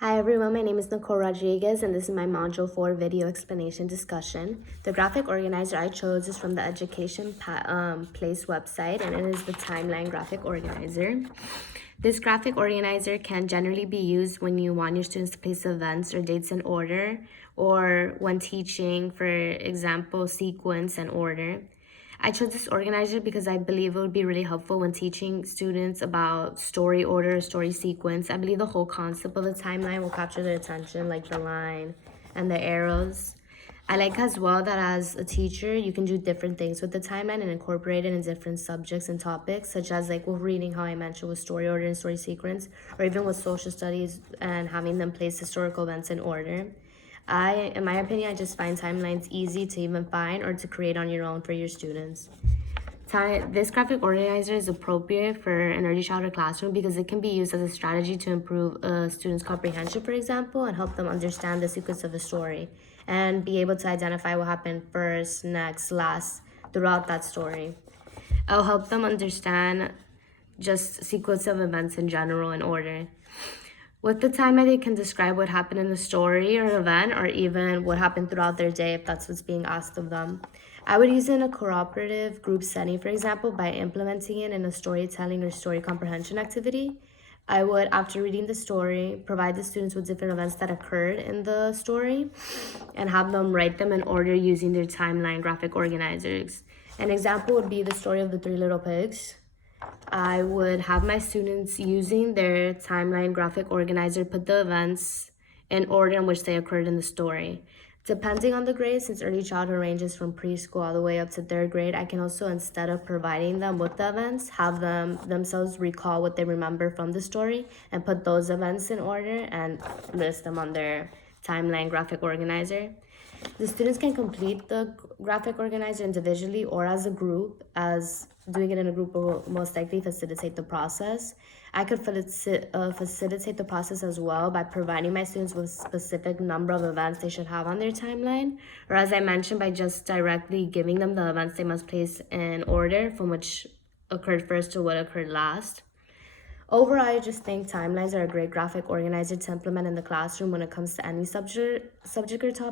Hi everyone, my name is Nicole Rodriguez and this is my Module 4 video explanation discussion. The graphic organizer I chose is from the Education Place website and it is the Timeline Graphic Organizer. This graphic organizer can generally be used when you want your students to place events or dates in order, or when teaching, for example, sequence and order. I chose this organizer because I believe it would be really helpful when teaching students about story order, story sequence. I believe the whole concept of the timeline will capture their attention, like the line and the arrows. I like as well that as a teacher, you can do different things with the timeline and incorporate it in different subjects and topics, such as like with reading, how I mentioned, with story order and story sequence, or even with social studies and having them place historical events in order. In my opinion, I just find timelines easy to even find or to create on your own for your students. This graphic organizer is appropriate for an early childhood classroom because it can be used as a strategy to improve a student's comprehension, for example, and help them understand the sequence of a story and be able to identify what happened first, next, last throughout that story. It'll help them understand just sequence of events in general in order. With the timeline, they can describe what happened in a story or event, or even what happened throughout their day if that's what's being asked of them. I would use it in a cooperative group setting, for example, by implementing it in a storytelling or story comprehension activity. I would, after reading the story, provide the students with different events that occurred in the story and have them write them in order using their timeline graphic organizers. An example would be the story of the Three Little Pigs. I would have my students using their timeline graphic organizer put the events in order in which they occurred in the story. Depending on the grade, since early childhood ranges from preschool all the way up to third grade, I can also, instead of providing them with the events, have them themselves recall what they remember from the story and put those events in order and list them on their timeline graphic organizer. The students can complete the graphic organizer individually or as a group, as doing it in a group will most likely facilitate the process. I could facilitate the process as well by providing my students with a specific number of events they should have on their timeline, or as I mentioned, by just directly giving them the events they must place in order from which occurred first to what occurred last. Overall, I just think timelines are a great graphic organizer to implement in the classroom when it comes to any subject or topic.